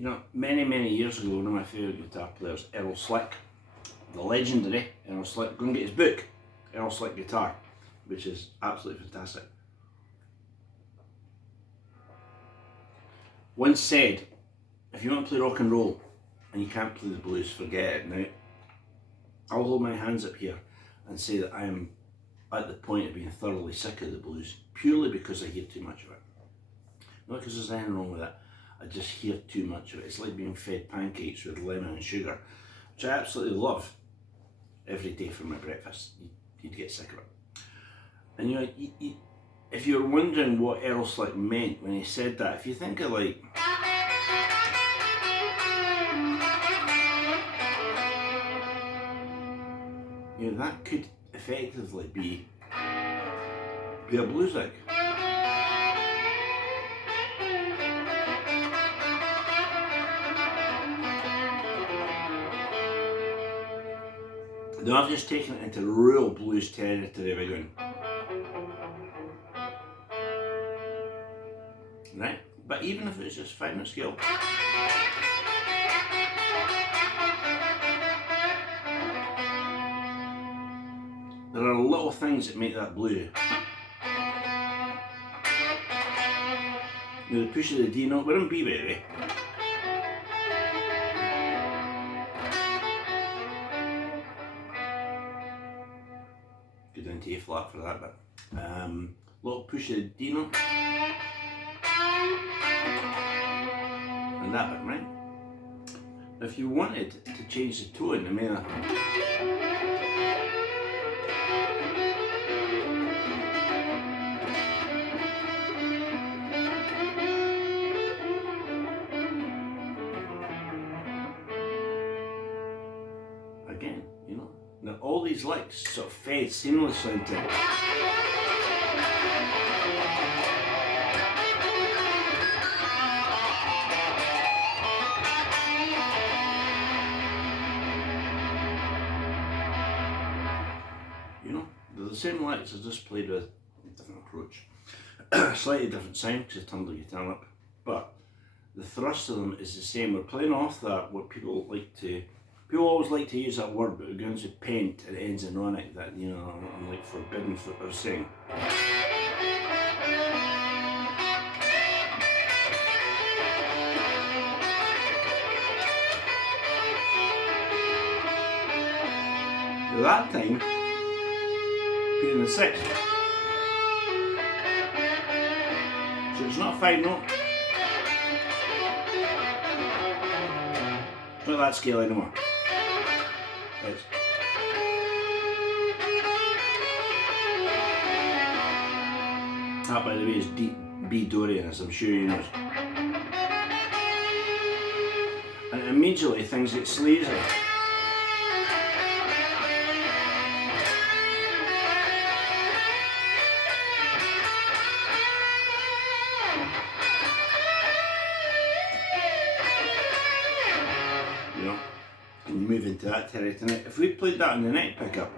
You know, many years ago, one of my favourite guitar players, Earl Slick, the legendary Earl Slick, go and get his book, Earl Slick Guitar, which is absolutely fantastic. Once said, if you want to play rock and roll and you can't play the blues, forget it. Now, I'll hold my hands up here and say that I am at the point of being thoroughly sick of the blues, purely because I hear too much of it. Not because there's anything wrong with it, I just hear too much of it. It's like being fed pancakes with lemon and sugar, which I absolutely love every day for my breakfast. You'd get sick of it. And you know, if you're wondering what Earl Slick meant when he said that, if you think of like, you know, that could effectively be a blues lick. Now I've just taken it into real blues territory by going, right? But even if it's just 5-note scale, there are little things that make that blue. You know, the push of the D note, we're in B by the way. Go down to A flat for that bit. Little push of the D note. And that bit, right? Now if you wanted to change the tone, I mean, again, you know, now all these licks sort of fade seamlessly into it. You know, they're the same licks, I just played with a different approach. Slightly different sound because I turned the guitar up, but the thrust of them is the same. We're playing off that, what people always like to use that word, but it begins with pent and it ends in onic, that, you know, I'm like forbidden for saying. That time, put in the 6th. So it's not a 5-note. It's not that scale anymore. It's that, by the way, is B Dorian, as I'm sure you know. And immediately things get sleazy. You know, and move into that territory. If we played that on the neck pickup,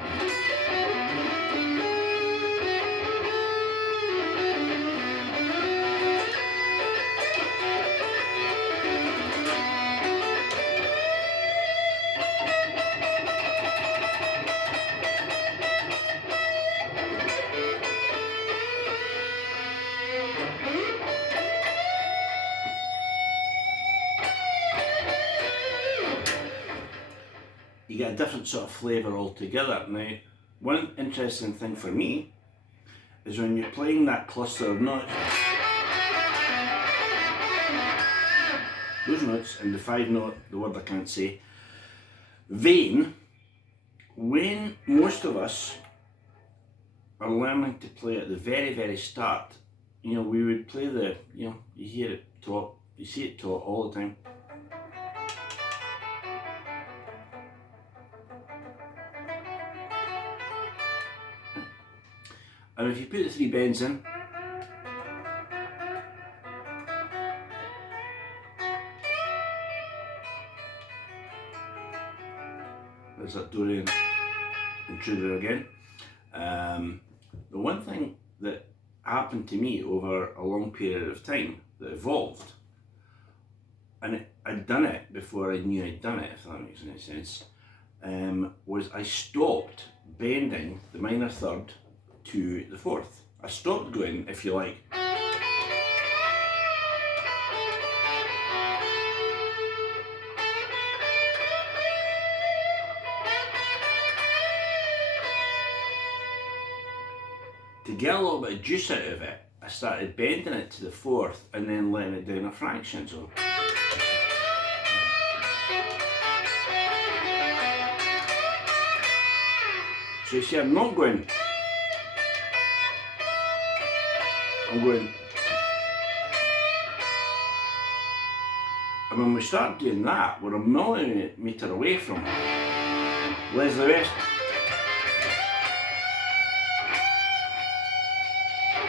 you get a different sort of flavour altogether. Now, one interesting thing for me is when you're playing that cluster of notes, those notes and the 5-note, the word I can't say, vein, when most of us are learning to play at the very start, you know, we would play the, you know, you hear it taught, you see it taught all the time. And if you put the 3 bends in, there's that Dorian intruder again. The one thing that happened to me over a long period of time that evolved and I'd done it before I knew I'd done it, if that makes any sense, was I stopped bending the minor third to the fourth. I stopped going, if you like, to get a little bit of juice out of it. I started bending it to the fourth and then letting it down a fraction. So you see, I'm not going, I'm going. And when we start doing that, we're a millimetre away from Leslie West.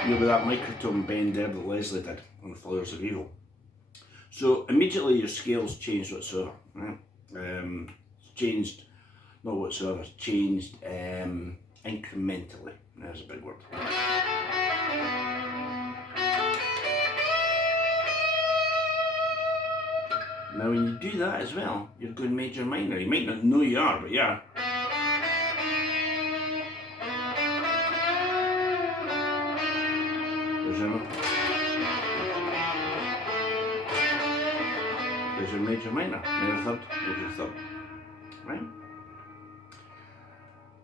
You know, with that microtone bend there that Leslie did on Flowers of Evil. So immediately your scales changed whatsoever. Right? Changed, not whatsoever, changed incrementally. There's a big word. Now when you do that as well, you're going major minor. You might not know you are, but you are. There's your major minor, minor third, major third, right?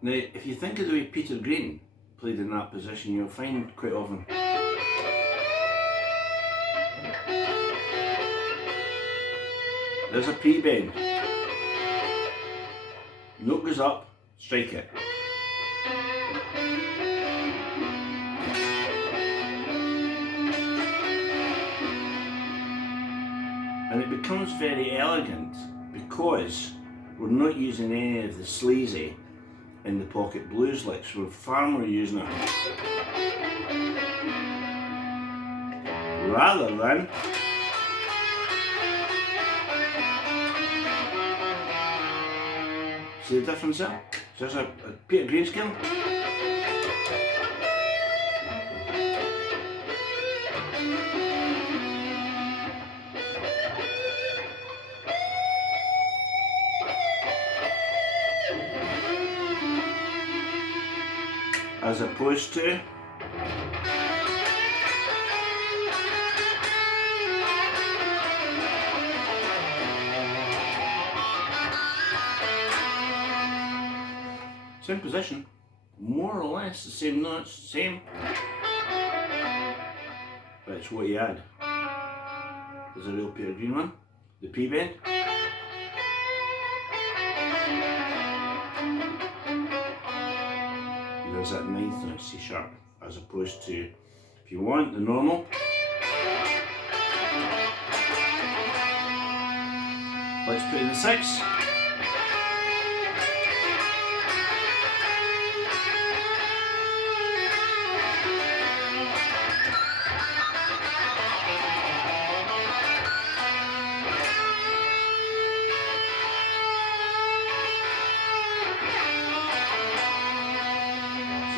Now, if you think of the way Peter Green played in that position, you'll find quite often there's a pre-bend. Note goes up, strike it. And it becomes very elegant because we're not using any of the sleazy in the pocket blues licks. We're far more using it rather than see the difference there? So there's a Peter Green scale. As opposed to same position, more or less the same notes, same, but it's what you add. There's a real Peter Green one, the P-bend. There's that ninth note, C sharp, as opposed to, if you want, the normal. Let's put in the 6.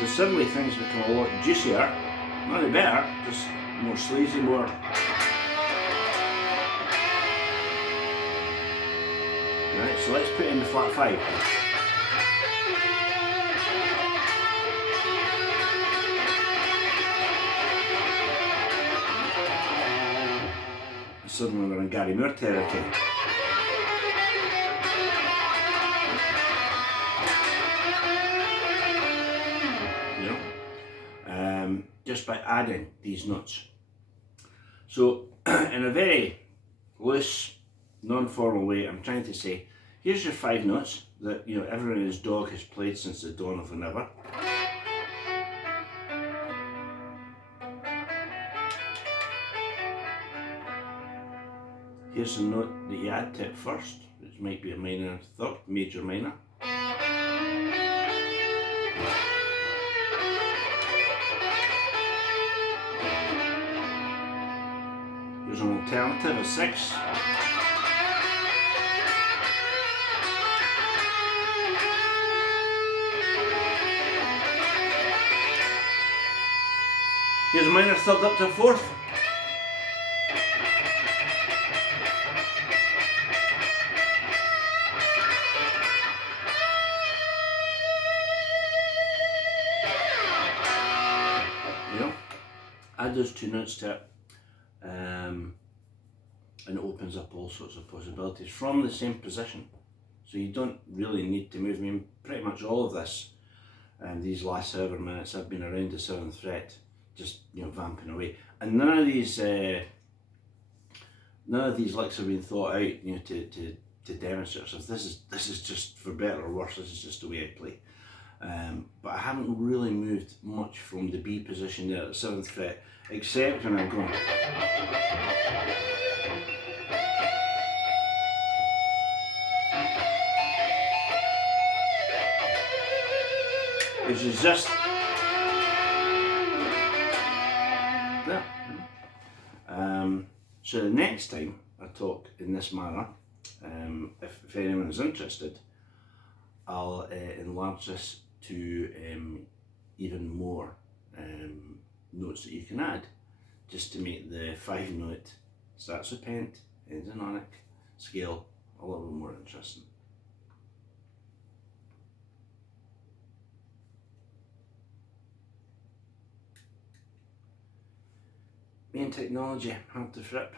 So suddenly things become a lot juicier, not any better, just more sleazy, more. Right, so let's put in the flat 5. Suddenly we're in Gary Moore territory. Just by adding these notes. So in a very loose, non-formal way, I'm trying to say, here's your 5 notes that everyone and his dog has played since the dawn of the never. Here's the note that you add to it first, which might be a minor third, major minor. Here's an alternative, a 6. Here's a minor third up to a 4th. add those 2 notes to it, and it opens up all sorts of possibilities from the same position. So you don't really need to move. I mean, pretty much all of this, these last however minutes, I've been around the 7th fret, just, you know, vamping away. And none of these licks have been thought out, you know, to demonstrate. So this is just, for better or worse, this is just the way I play. But I haven't really moved much from the B position there at the 7th fret, except when I'm going. Which is just there. So the next time I talk in this manner, if anyone is interested, I'll enlarge this to even more notes that you can add, just to make the 5-note, starts with pent, ends in onic scale a little bit more interesting. Main technology, hard to flip.